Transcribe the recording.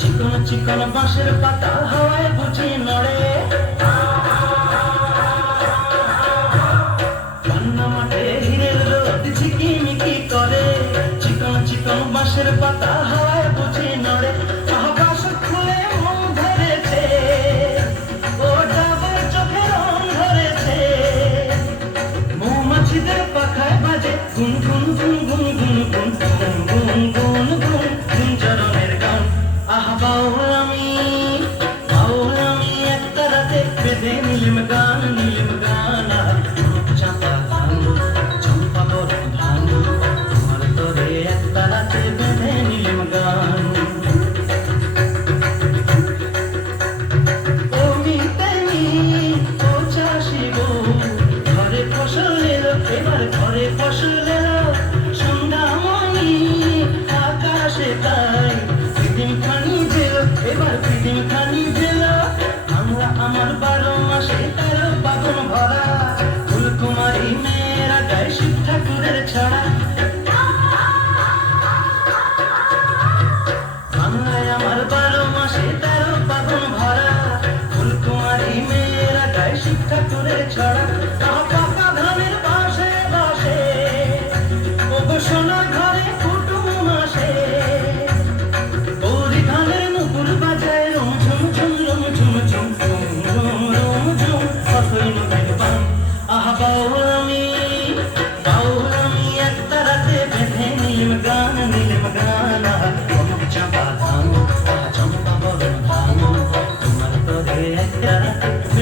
চিকন চিকন বাঁশের পাতা হাওয়ায় বুঝি নড়ে, কান্না মাঠে হীরের রোদ ঝিকিমিকি করে। চিকন চিকন বাঁশের পাতা হাওয়ায় বুঝি নড়ে। বাঁশ খুলে মন ধরেছে, ও ডাবের চোখে রং ধরেছে। মৌমাছিদের পাখায় বাজে গুন গুন গুন গুন গুন গুন গুন গুন গুন গুন গুন চরণের গান। বাউল আমি একটা রাতে বেঁধে নিলিম গান, নিলিম গান। চাপা ধান, চম্পা গরম ধান, তোমার তরে একটা রাতে বেঁধে নিলিম গান। ও মিতেনি ও চাষি বউ, ঘরে ফসল এলো, এবার ঘরে ফসল এলো। সন্ধ্যামণি আকাশে তাই খানি দিল, এবার পিদিম খানি দিল। আমরা আমার 12 মাসে 13 বাদন ভরা, ফুলকুমারী মেয়েরা গায়ে শিব ঠাকুরের ছড়া। বাংলায় আমার 12 মাসে 13 বাদন ভরা, ফুলকুমারী মেয়েরা গায়ে শিব ঠাকুরের ছড়া। পাকা ধানের বাসে বাসে ওগো সোনার ঘরে কুটুম আসে। বাউল আমি একটা রাতে বেঁধে নিলিম গান, নিলিম গান। চাপা ধান, চম্পা গরম ধান, তোমার তরে একটা রাতে